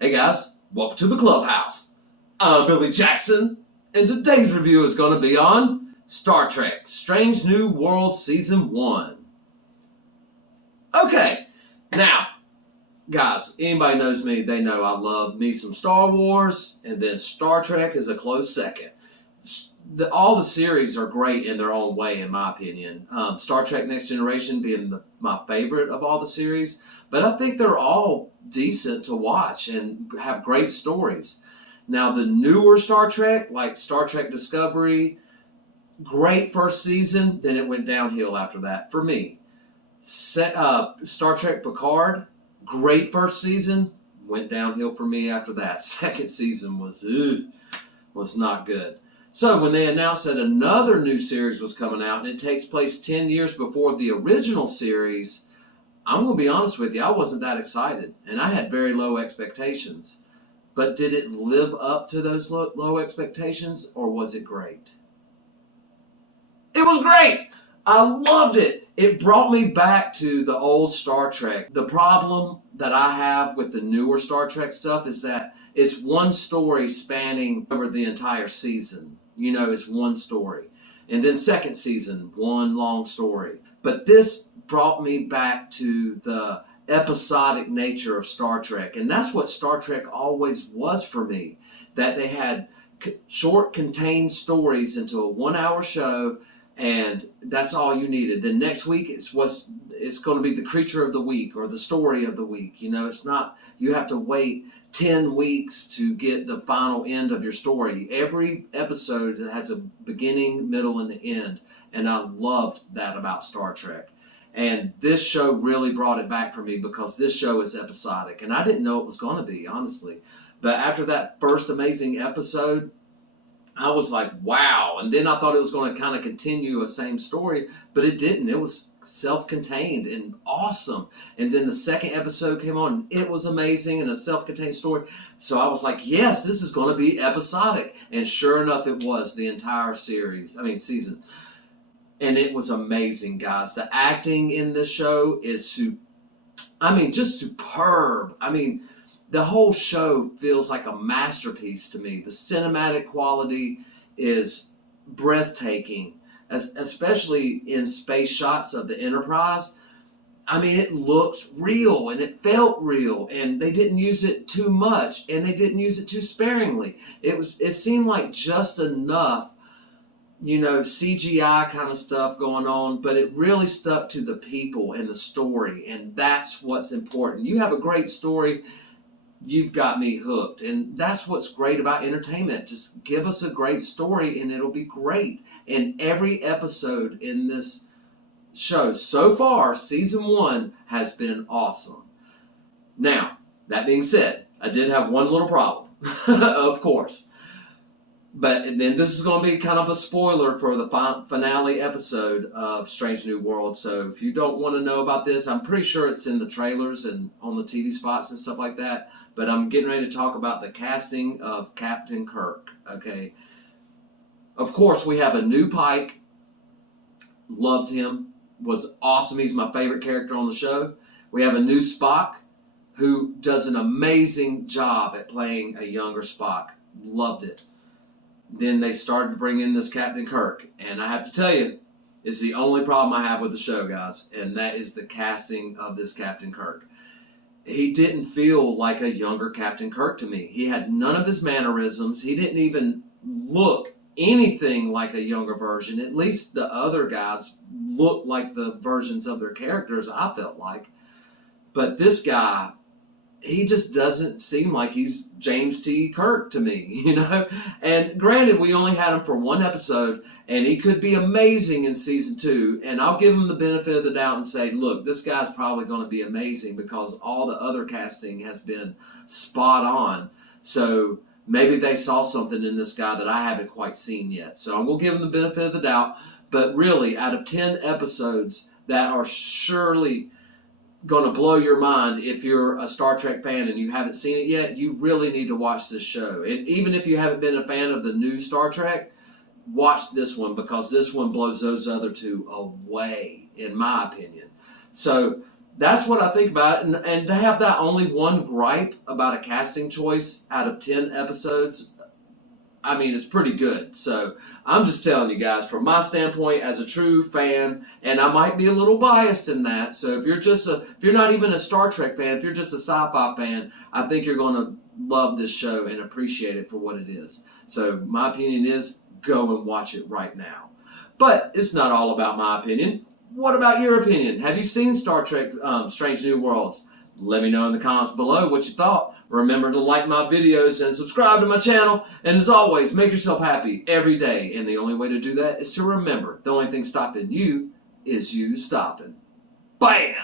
Hey guys, welcome to the clubhouse. I'm Billy Jackson, and today's review is going to be on Star Trek Strange New World Season 1. Okay, now, guys, anybody knows me, they know I love me some Star Wars, and then Star Trek is a close second. All the series are great in their own way, in my opinion. Star Trek Next Generation being my favorite of all the series, but I think they're all decent to watch and have great stories. Now, the newer Star Trek, like Star Trek Discovery, great first season, then it went downhill after that for me. Star Trek Picard, great first season, went downhill for me after that. Second season was not good. So when they announced that another new series was coming out and it takes place 10 years before the original series, I'm going to be honest with you, I wasn't that excited, and I had very low expectations. But did it live up to those low expectations, or was it great? It was great! I loved it! It brought me back to the old Star Trek. The problem that I have with the newer Star Trek stuff is that it's one story spanning over the entire season. You know, it's one story. And then second season, one long story. But this brought me back to the episodic nature of Star Trek. And that's what Star Trek always was for me. That they had short, contained stories into a 1-hour show, and that's all you needed. Then next week, it's going to be the creature of the week or the story of the week. You know, it's not, you have to wait 10 weeks to get the final end of your story. Every episode has a beginning, middle, and the end. And I loved that about Star Trek. And this show really brought it back for me because this show is episodic. And I didn't know it was going to be, honestly. But after that first amazing episode, I was like, wow. And then I thought it was going to kind of continue a same story, but it didn't. It was self-contained and awesome. And then the second episode came on, and it was amazing and a self-contained story. So I was like, yes, this is going to be episodic. And sure enough, it was the entire season. And it was amazing, guys. The acting in this show is just superb. The whole show feels like a masterpiece to me. The cinematic quality is breathtaking, especially in space shots of the Enterprise. It looks real and it felt real, and they didn't use it too much and they didn't use it too sparingly. It seemed like just enough, CGI kind of stuff going on, but it really stuck to the people and the story, and that's what's important. You have a great story, you've got me hooked. And that's what's great about entertainment. Just give us a great story and it'll be great. And every episode in this show so far, season 1, has been awesome. Now, that being said, I did have one little problem, of course. But then this is going to be kind of a spoiler for the finale episode of Strange New World. So if you don't want to know about this, I'm pretty sure it's in the trailers and on the TV spots and stuff like that. But I'm getting ready to talk about the casting of Captain Kirk. Okay. Of course, we have a new Pike. Loved him. Was awesome. He's my favorite character on the show. We have a new Spock who does an amazing job at playing a younger Spock. Loved it. Then they started to bring in this Captain Kirk. And I have to tell you, it's the only problem I have with the show, guys. And that is the casting of this Captain Kirk. He didn't feel like a younger Captain Kirk to me. He had none of his mannerisms. He didn't even look anything like a younger version. At least the other guys looked like the versions of their characters, I felt like. But this guy, he just doesn't seem like he's James T. Kirk to me, And granted, we only had him for one episode, and he could be amazing in season 2. And I'll give him the benefit of the doubt and say, look, this guy's probably going to be amazing because all the other casting has been spot on. So maybe they saw something in this guy that I haven't quite seen yet. So I will give him the benefit of the doubt. But really, out of 10 episodes that are surely going to blow your mind, if you're a Star Trek fan and you haven't seen it yet, you really need to watch this show. And even if you haven't been a fan of the new Star Trek, watch this one because this one blows those other two away, in my opinion. So that's what I think about it. And to have that only one gripe about a casting choice out of 10 episodes, I mean, it's pretty good. So I'm just telling you guys, from my standpoint as a true fan, and I might be a little biased in that. So if you're not even a Star Trek fan, if you're just a sci-fi fan, I think you're going to love this show and appreciate it for what it is. So my opinion is go and watch it right now. But it's not all about my opinion. What about your opinion? Have you seen Star Trek Strange New Worlds? Let me know in the comments below what you thought. Remember to like my videos and subscribe to my channel. And as always, make yourself happy every day. And the only way to do that is to remember the only thing stopping you is you stopping. Bam!